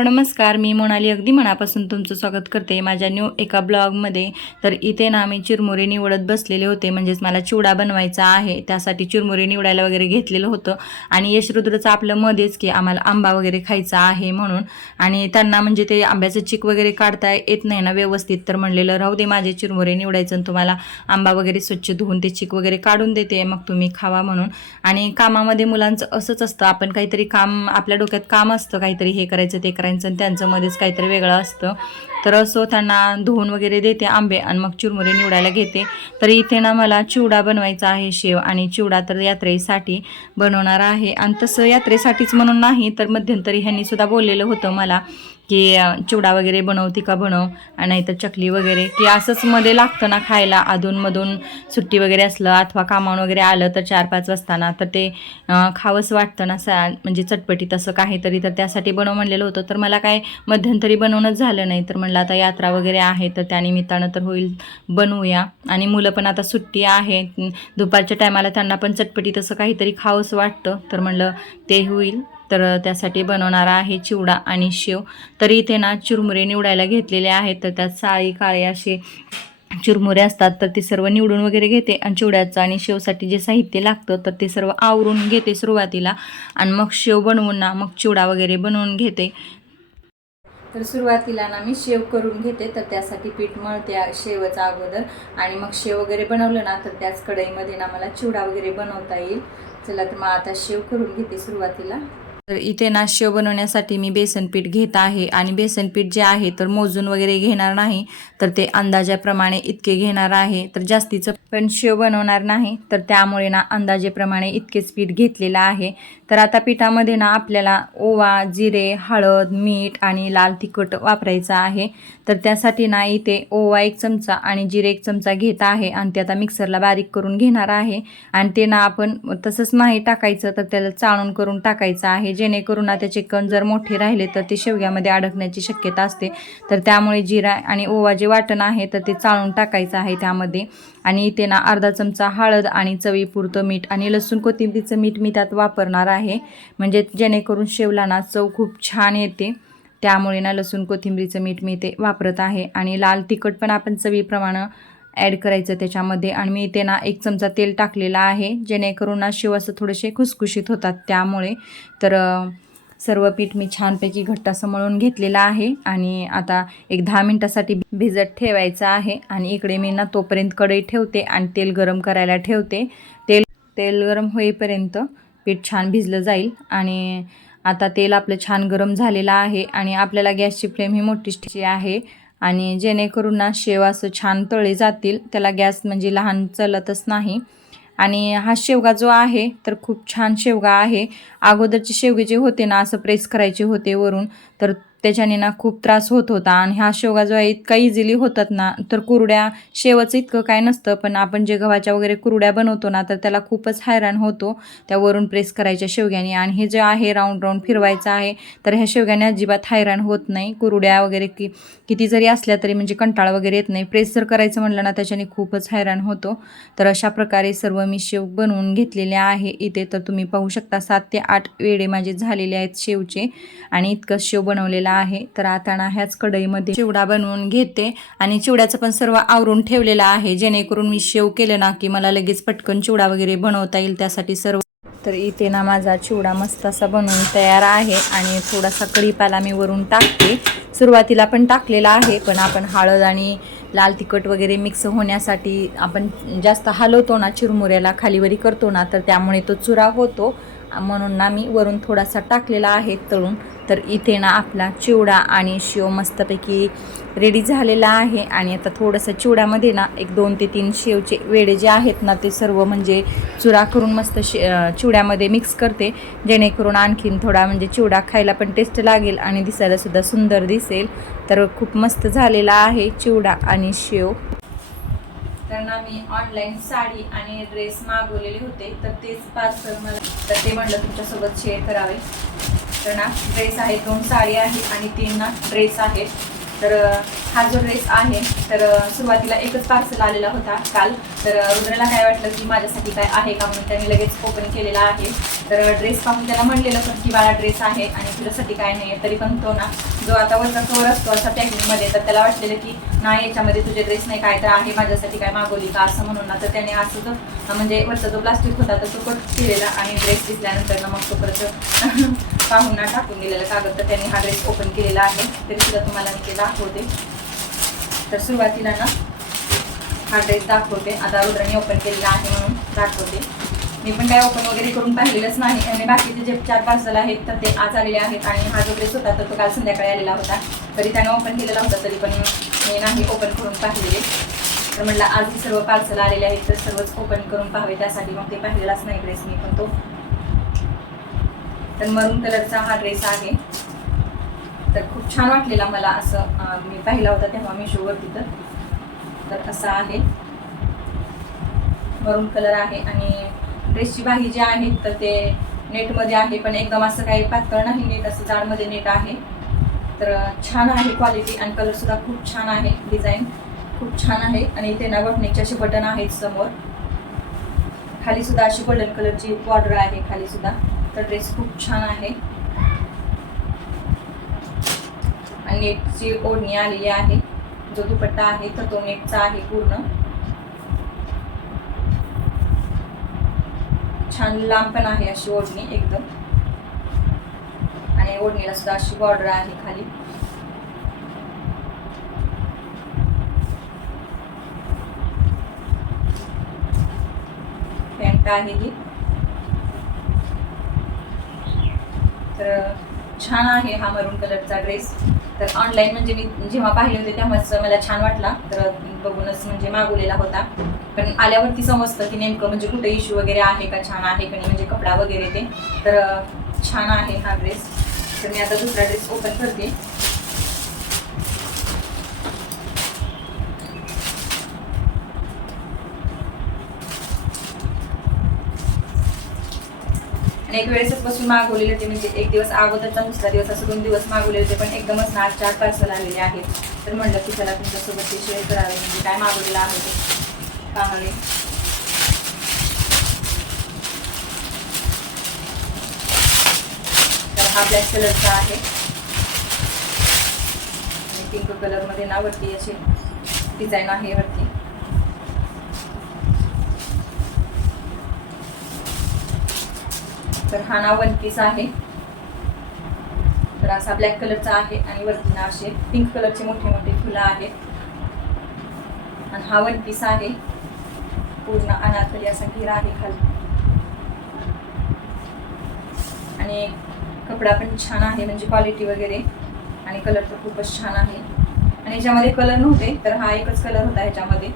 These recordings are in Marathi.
मित्रांनो नमस्कार. मी मोनाली. अगदी मनापासून तुमचं स्वागत करते. माझ्या न्यू एका ब्लॉगमध्ये तर इथे ना मी चिरमुरे निवडत बसलेले होते. म्हणजेच मला चिवडा बनवायचा आहे. त्यासाठी चिरमुरे निवडायला वगैरे घेतलेलं होतं. आणि यशरुद्रचं आपलं मध्येच की आम्हाला आंबा वगैरे खायचा आहे म्हणून. आणि त्यांना म्हणजे ते आंब्याचं चिक वगैरे काढता येत नाही ना व्यवस्थित. तर म्हणलेलं राहू दे माझे चिरमुरे निवडायचं आणि तुम्हाला आंबा वगैरे स्वच्छ धुवून ते चिक वगैरे काढून देते. मग तुम्ही खावा म्हणून. आणि कामामध्ये मुलांचं असंच असतं. आपण काहीतरी काम आपल्या डोक्यात काम असतं. काहीतरी हे करायचं ते करायचं. आणि त्यांचं मध्येच काहीतरी वेगळं असतं. तर असो त्यांना धुवून वगैरे देते आंबे आणि मग चुरमुरे निवडायला घेते. तर इथे ना मला चिवडा बनवायचा आहे शेव आणि चिवडा तर यात्रेसाठी बनवणार आहे. आणि तसं यात्रेसाठीच म्हणून नाही तर मध्यंतरी ह्यांनी सुद्धा बोललेलं होतं मला की चिवडा वगैरे बनव का बनव? आणि नाहीतर चकली वगैरे. की असंच मध्ये लागतं ना खायला. अधूनमधून सुट्टी वगैरे असलं अथवा कामावून वगैरे आलं तर चार पाच वाजताना तर ते खावंच वाटतं ना सा म्हणजे चटपटीत असं काहीतरी. तर त्यासाठी बनव म्हणलेलं होतं. तर मला काय मध्यंतरी बनवणंच झालं नाही. तर म्हणलं आता यात्रा वगैरे आहे तर त्यानिमित्तानं तर होईल बनवूया. आणि मुलं पण आता सुट्टी आहे. दुपारच्या टायमाला त्यांना पण चटपटीत असं काहीतरी खावंच वाटतं. तर म्हणलं ते होईल. तर त्यासाठी बनवणार आहे चिवडा आणि शेव. तर इथे ना चुरमुरे निवडायला घेतलेले आहेत. तर त्यात साळी काळे असे चुरमुरे असतात. तर ते सर्व निवडून वगैरे घेते आणि चिवड्याचं आणि शेवसाठी जे साहित्य लागतं तर ते सर्व आवरून घेते सुरुवातीला. आणि मग शेव बनवून ना मग चिवडा वगैरे बनवून घेते. तर सुरुवातीला ना मी शेव करून घेते. तर त्यासाठी पीठ मळते शेवचा अगोदर. आणि मग शेव वगैरे बनवलं ना तर त्याच कढईमध्ये ना मला चिवडा वगैरे बनवता येईल. चला तर मग आता शेव करून घेते सुरुवातीला. तर इथे ना शेव बनवण्यासाठी मी बेसन पीठ घेत आहे. आणि बेसन पीठ जे आहे तर मोजून वगैरे घेणार नाही तर ते अंदाजाप्रमाणे इतके घेणार आहे. तर जास्तीचं पण शेव बनवणार नाही तर त्यामुळे ना अंदाजेप्रमाणे इतकेच पीठ घेतलेलं आहे. तर आता पिठामध्ये ना आपल्याला ओवा जिरे हळद मीठ आणि लाल तिखट वापरायचं आहे. तर त्यासाठी ना इथे ओवा एक चमचा आणि जिरे एक चमचा घेत आहे आणि ते आता मिक्सरला बारीक करून घेणार आहे. आणि ते ना आपण तसंच नाही टाकायचं तर त्याला चाळून करून टाकायचं आहे. जेणेकरून ना त्याचे कण जर मोठे राहिले तर ते शेवग्यामध्ये अडकण्याची शक्यता असते. तर त्यामुळे जिरा आणि ओवा जे वाटण आहे तर ते चाळून टाकायचं आहे त्यामध्ये. आणि इथे ना अर्धा चमचा हळद आणि चवीपुरतं मीठ आणि लसूण कोथिंबीरचं मीठ मी त्यात वापरणार आहे. आहे. म्हणजे जेणेकरून शेवला ना चव खूप छान येते. त्यामुळे ना लसूण कोथिंबीरीचं मीठ मी ते वापरत आहे. आणि लाल तिखट पण आपण चवीप्रमाणे ॲड करायचं त्याच्यामध्ये. आणि मी इथे ना एक चमचा तेल टाकलेला आहे. जेणेकरून ना शेव असं थोडेसे खुसखुशीत होतात. त्यामुळे तर सर्व पीठ मी छानपैकी घट्ट असं मळून घेतलेलं आहे. आणि आता एक दहा मिनटासाठी भिजत ठेवायचं आहे. आणि इकडे मी ना तोपर्यंत कढई ठेवते आणि तेल गरम करायला ठेवते. तेल तेल गरम होईपर्यंत पीठ छान भिजलं जाईल आणि आता तेल आपलं छान गरम झालेलं आहे आणि आपल्याला गॅसची फ्लेम ही मोठी आहे. आणि जेणेकरून ना शेव असं छान तळे जातील त्याला गॅस म्हणजे लहान चलतच नाही. आणि हा शेवगा जो आहे तर खूप छान शेवगा आहे. अगोदरचे शेवगे जे होते ना असं प्रेस करायचे होते वरून तर त्याच्याने ना खूप त्रास होत होता. आणि हा शेवगा जो आहे इतका इझिली होतात ना तर कुरड्या शेवचं इतकं काय नसतं. पण आपण जे गव्हाच्या वगैरे कुरड्या बनवतो ना तर त्याला खूपच हैराण होतो. त्यावरून प्रेस करायच्या शेवग्याने. आणि हे जे आहे राऊंड राऊंड फिरवायचं आहे तर ह्या शेवग्याने अजिबात हैराण होत नाही. कुरड्या वगैरे की किती जरी असल्या तरी म्हणजे कंटाळा वगैरे येत नाही. प्रेस जर करायचं म्हणलं ना त्याच्याने खूपच हैराण होतो. तर अशा प्रकारे सर्व मी शेव बनवून घेतलेले आहे. इथे तर तुम्ही पाहू शकता सात ते आठ वेळे माझे झालेले आहेत शेवचे. आणि इतकं शेव बनवलेला आहे. तर आता ना ह्याच कढईमध्ये चिवडा बनवून घेते. आणि चिवड्याचं पण सर्व आवरून ठेवलेलं आहे. जेणेकरून मी शेव केलं ना की मला लगेच पटकन चिवडा वगैरे बनवता येईल त्यासाठी सर्व. तर इथे ना माझा चिवडा मस्त असा बनवून तयार आहे. आणि थोडासा कढीपाला मी वरून टाकते. सुरुवातीला पण टाकलेला आहे. पण आपण हळद आणि लाल तिखट वगैरे मिक्स होण्यासाठी आपण जास्त हलवतो ना चिरमुऱ्याला खालीवरी करतो ना तर त्यामुळे तो चुरा होतो. म्हणून ना मी वरून थोडासा टाकलेला आहे तळून. तर इथे ना आपला चिवडा आणि शेव मस्तपैकी रेडी झालेला आहे. आणि आता थोडंसं चिवड्यामध्ये ना एक दोन ते तीन शेवचे वेडे जे आहेत ना ते सर्व म्हणजे चुरा करून मस्त शे चिवड्यामध्ये मिक्स करते. जेणेकरून आणखीन थोडा म्हणजे चिवडा खायला पण टेस्ट लागेल आणि दिसायलासुद्धा सुंदर दिसेल. तर खूप मस्त झालेला आहे चिवडा आणि शेव. तर ना मी ऑनलाईन साडी आणि ड्रेस मागवलेले होते. तर तेच पार्सल मला तर ते म्हटलं तुमच्यासोबत शेअर करावे. तर ना ड्रेस आहे दोन साडी आहे आणि तीन ना ड्रेस आहे. तर हा जो ड्रेस आहे तर सुरुवातीला एकच पार्सल आलेला होता काल. तर अं, रुद्रला काय वाटलं की माझ्यासाठी काय आहे का म्हणून त्यांनी लगेच ओपन केलेला आहे. तर ड्रेस पाहून त्याला म्हणलेलं पण की बाळा ड्रेस आहे आणि तुझ्यासाठी काय नाही आहे तरी पण तो ना जो आता वरचा चोर असतो असा पॅकिंगमध्ये तर त्याला वाटलेलं की नाही याच्यामध्ये तुझे ड्रेस नाही काय तर आहे माझ्यासाठी काय मागवली का? असं म्हणून ना तर त्याने असं जो म्हणजे वरचा जो प्लास्टिक होता तर तो कट केलेला आणि ड्रेस दिसल्यानंतर ना मग तो परत पाहून ना टाकून दिलेला कागद. तर त्याने हा ड्रेस ओपन केलेला आहे तरी सुद्धा तुम्हाला मी ते दाखवते. तर सुरुवातीला ना हा ड्रेस दाखवते. आता रुद्राने ओपन केलेला आहे म्हणून दाखवते. मी पण काय ओपन वगैरे करून पाहिलेलंच नाही. आणि बाकीचे जे चार पार्सल आहेत तर ते आज आलेले आहेत. आणि हा जो ड्रेस होता तर तो काल संध्याकाळी आलेला होता. तरी त्यानं ओपन केलेला होता तरी पण मी नाही ओपन करून पाहिलेले. तर म्हटलं आज सर्व पार्सल आलेले आहेत तर सर्वच ओपन करून पाहावे. त्यासाठी मग ते पाहिलेलाच नाही ड्रेस मी पण तो. तर मरून कलरचा हा ड्रेस आहे. तर खूप छान वाटलेला मला असं मी पाहिला होता तेव्हा मी शोवरती तर. तर असा आहे. मरून कलर आहे आणि ड्रेसची बाही जी आहे तर ते नेटमध्ये आहे पण एकदम असं काही पातळ नाही नेट असं जाडमध्ये नेट आहे. तर छान आहे क्वालिटी आणि कलरसुद्धा खूप छान आहे डिझाईन खूप छान आहे. आणि इथे ना बटणीचे असे बटन आहेत समोर. खालीसुद्धा अशी गोल्डन कलरची बॉर्डर आहे खालीसुद्धा तर ड्रेस खूप छान आहे. आणि नेटची ओढणी आलेली आहे. जो दुपट्टा आहे तर तो नेटचा आहे पूर्ण. छान लांब पण आहे अशी ओढणी एकदम. आणि ओढणीला सुद्धा अशी बॉर्डर आहे खाली. पॅन्ट आहे ही. तर छान आहे हा मरून कलरचा ड्रेस तर ऑनलाईन म्हणजे मी जेव्हा पाहिले होते तेव्हाच मला छान वाटला. तर बघूनच म्हणजे मागवलेला होता. पण आल्यावरती समजतं की नेमकं म्हणजे कुठे इश्यू वगैरे आहे का छान आहे का नाही म्हणजे कपडा वगैरे ते. तर छान आहे हा ड्रेस तर मी आता दुसरा ड्रेस ओपन करते. आणि एक वेळेसच बसून मागवलेले होते म्हणजे एक दिवस अगोदरचा दुसरा दिवस असं दोन दिवस मागवले होते पण एकदमच ना आज चार पार्सल आलेले आहेत. तर म्हणलं की चला तुमच्यासोबत ते शेअर करावे म्हणजे काय मागवलेलं आहे ते. पाहावे तर हा ब्लॅक कलरचा आहे. आणि पिंक कलरमध्ये ना वरती अशी डिझाईन आहे वरती. तर हा ना वन पीस आहे. तर असा ब्लॅक कलरचा आहे आणि वरती ना असे पिंक कलरचे मोठे मोठे फुलं आहेत. आणि हा वन पीस आहे. पूर्ण अनाथली असा घेरा आहे खाली. आणि कपडा पण छान आहे म्हणजे क्वालिटी वगैरे. आणि कलर तर खूपच छान आहे. आणि याच्यामध्ये कलर नव्हते तर हा एकच कलर होता ह्याच्यामध्ये.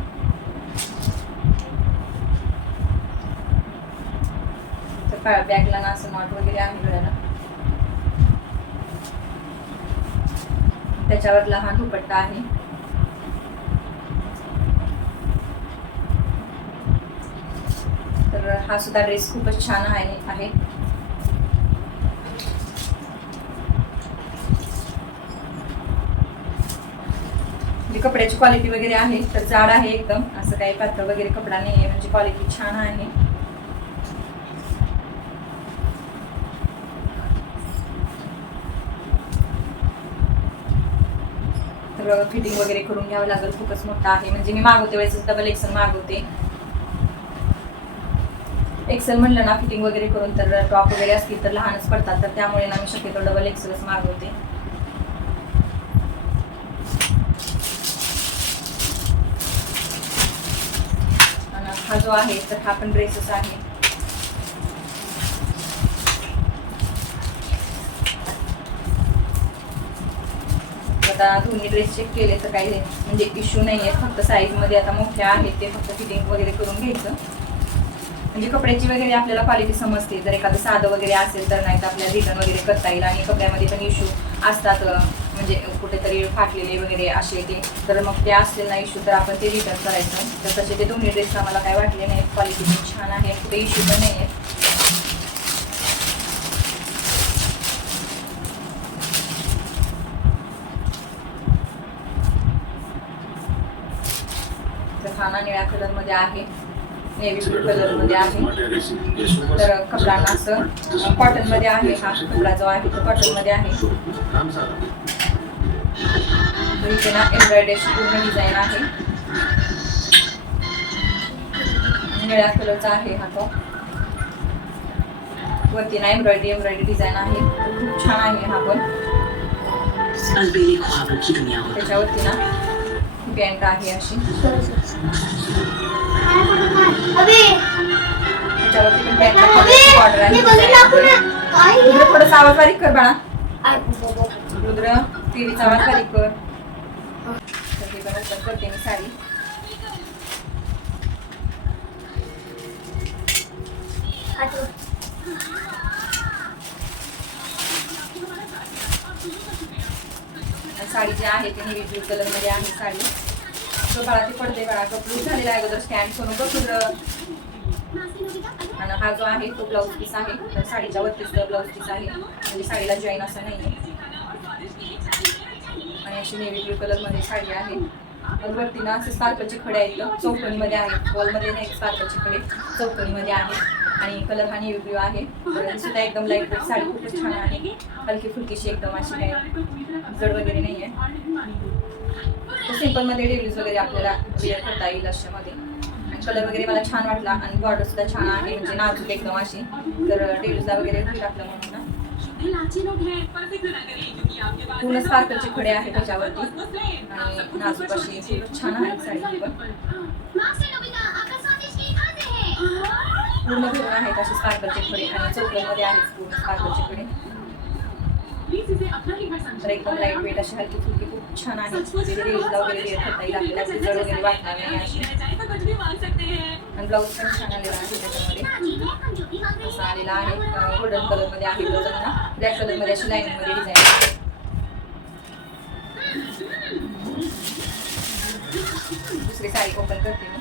तर बॅगला ना असं नॉट वगैरे आहे गळ्याला त्याच्यावर लहान दुपट्टा आहे तर हा सुद्धा ड्रेस खूपच छान आहे आहे. म्हणजे कपड्याची क्वालिटी वगैरे आहे तर जाड आहे एकदम. असं काही पातळ वगैरे कपडा नाही आहे म्हणजे क्वालिटी छान आहे. तर फिटिंग वगैरे करून घ्यावं लागेल खूपच मोठा आहे. म्हणजे मी मागवते वेळेस डबल एक्सल मागवते. एक्सेल म्हणलं ना फिटिंग वगैरे करून तर टॉप वगैरे असतील तर लहानच पडतात तर त्यामुळे ना मी शक्यतो डबल एक्सेलच मागवते. आणि हा जो आहे तर हा पण ड्रेसच आहे. आता दोन्ही ड्रेस चेक केले तर काही म्हणजे इश्यू नाही आहेत फक्त साईजमध्ये आता मोठ्या आहेत ते फक्त फिटिंग वगैरे करून घ्यायचं. म्हणजे कपड्याची वगैरे आपल्याला क्वालिटी समजते. जर एखादं साधं वगैरे असेल तर नाही तर आपल्याला रिटर्न वगैरे करता येईल आणि कपड्यामध्ये पण इश्यू असतात म्हणजे कुठेतरी फाटलेले वगैरे असे ते. तर मग ते असले ना इश्यू तर आपण ते रिटर्न करायचं. तर तसे ते दोन्ही ड्रेस आम्हाला काय वाटले नाही. क्वालिटी पण छान आहे कुठे इश्यू पण नाही आहे तर हा निळ्या कलरमध्ये आहे. नेव्ही ब्लू कलरमध्ये आहे. तर कपडा असं कॉटनमध्ये आहे हा कपडा जो आहे तो कॉटनमध्ये आहे. तर इथे ना एम्ब्रॉयडरीची पूर्ण डिझाईन आहे. निळ्या कलरचा आहे हा तो. वरती ना एम्ब्रॉयडरी एम्ब्रॉयडरी डिझाईन आहे. खूप छान आहे हा पण. त्याच्यावरती ना पॅन्ट आहे अशी. त्याच्यावरती पण अबे! बॉर्डर आहे रुद्र थोडासा आवाज बारीक कर बाळा. रुद्र टीव्हीचा आवाज बारीक कर. करते मी साडी. साडी जी आहे ती नेव्ही ब्लू कलरमध्ये आहे साडी. तो बाळा ते पडते बाळा. कपडू झालेला आहे अगोदर. स्टँड करून बघ आणि हा जो आहे तो ब्लाऊज पीस आहे. तर साडीच्या वरतीच ब्लाऊज पीस आहे. म्हणजे साडीला जॉईन असं नाही आणि अशी नेव्ही ब्लू कलरमध्ये साडी आहे. पण वरती ना असे स्पार्कलचे खडे आहेत चौकणीमध्ये आहेत. वॉलमध्ये नाही स्पार्कलचे खडे. चौकणीमध्ये आहे आणि कलर हा नेव्ही ब्ल्यू आहे. तर सुद्धा एकदम लाइट वेट साडी. खूपच छान आहे. हलकी फुलकीशी एकदम अशी काय जड वगैरे नाही आहे सिम्पलमध्ये डिव्हिज वगैरे आपल्याला वेअर करता येईल अशामध्ये. आणि कलर वगैरे मला छान वाटला आणि बॉर्डर सुद्धा छान आहे म्हणजे नाजूक एकदम अशी. तर डिव्हिजला वगैरे टाकलं म्हणून ना. पूर्ण स्पार्कलचे खडे आहेत त्याच्यावरती. आणि नाजूक अशी खूप छान आहे साडी पण. पूर्ण भरून आहेत असे स्पार्कलचे खडे आणि चौकलमध्ये आहेत पूर्ण स्पार्कलचे खडे. तर एकदम लाइट वेट अशी हलकी फुलकी खूप छान आहे. आणि ब्लाऊज पण छान आलेला आहे त्याच्यामध्ये. असा आलेला आहे गोल्डन कलरमध्ये आहे ब्लाऊज ब्लॅक कलरमध्ये अशी मध्ये डिझाईन आहे. दुसरी साडी ओपन करते मी.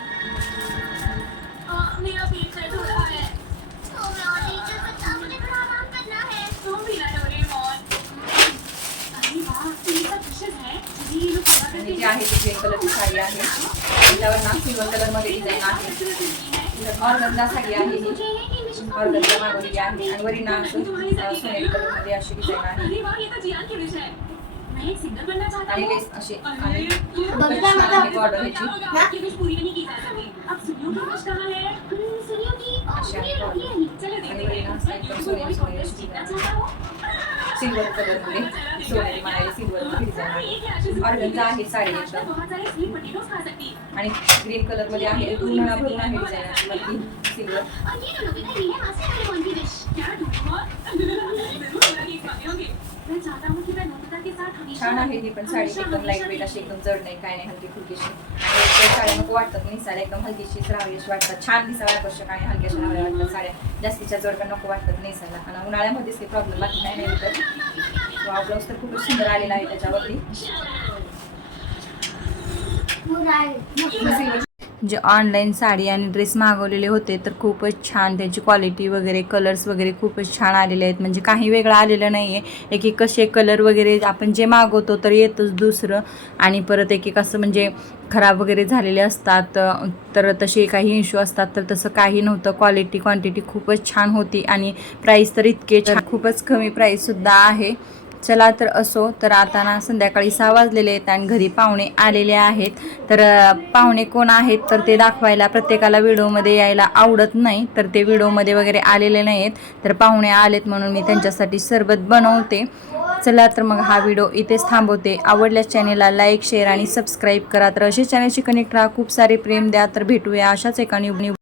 जी आहे ती ग्रीन कलरची साडी आहे. त्याच्यावर ना सिल्वर कलरमध्ये डिझाईन आहे. ऑर्गनचा साडी आहे. ही ऑर्गनचा मागवलेली आहे. आणि वरी ना सोनेरी कलरमध्ये अशी डिझाईन आहे. है आणि हूँ लेस अशी? आहे. बॉर्डर ह्याची. है आणि हैं सोनेरी सोनेरी सिल्वर कलरमध्ये सोनेरी म्हणाली सिल्वर मध्ये डिझाईन आहे. ऑर्गनचा आहे साडी एकदम. आणि ग्रीन कलरमध्ये आहे पूर्ण ना भरून आहे डिझाईन वरती सिल्वर छान आहे ती पण साडी एकदम लाइट वेट अशी एकदम जड नाही काय नाही हलकी फुलकीशी. आणि साड्या नको वाटतात नाही साड्या एकदम हलकीशीच राहावी अशी वाटतात. छान दिसाव्या आकर्षक आणि हलक्याशा राहाव्या वाटतात साड्या. जास्तीच्या जड पण नको वाटतात नेसायला आणि उन्हाळ्यामध्येच काही प्रॉब्लेम बाकी नाही नाही तर वाव ब्लाऊज तर खूपच सुंदर आलेला आहे त्याच्यावरती. जे ऑनलाईन साडी आणि ड्रेस मागवलेले होते तर खूपच छान त्याची क्वालिटी वगैरे कलर्स वगैरे खूपच छान आलेले आहेत. म्हणजे काही वेगळं आलेलं नाही आहे एक एक कसे कलर वगैरे आपण जे मागवतो तर येतच दुसरं. आणि परत एक एक असं म्हणजे खराब वगैरे झालेले असतात. तर तसे काही इश्यू असतात तर तसं काही नव्हतं. क्वालिटी क्वांटिटी खूपच छान होती. आणि प्राईस तर इतके छान खूपच कमी प्राईससुद्धा आहे. चला तर असो तर आता ना संध्याकाळी सहा वाजलेले आहेत आणि घरी पाहुणे आलेले आहेत. तर पाहुणे कोण आहेत तर ते दाखवायला प्रत्येकाला व्हिडिओमध्ये यायला आवडत नाही तर ते व्हिडिओमध्ये वगैरे आलेले नाहीत. तर पाहुणे आलेत म्हणून मी त्यांच्यासाठी सरबत बनवते. चला तर मग हा व्हिडिओ इथेच थांबवते. आवडल्यास चॅनेलला लाईक शेअर आणि सबस्क्राईब करा. तर असे चॅनलशी कनेक्ट राहा. खूप सारे प्रेम द्या. तर भेटूया अशाच एका न्यू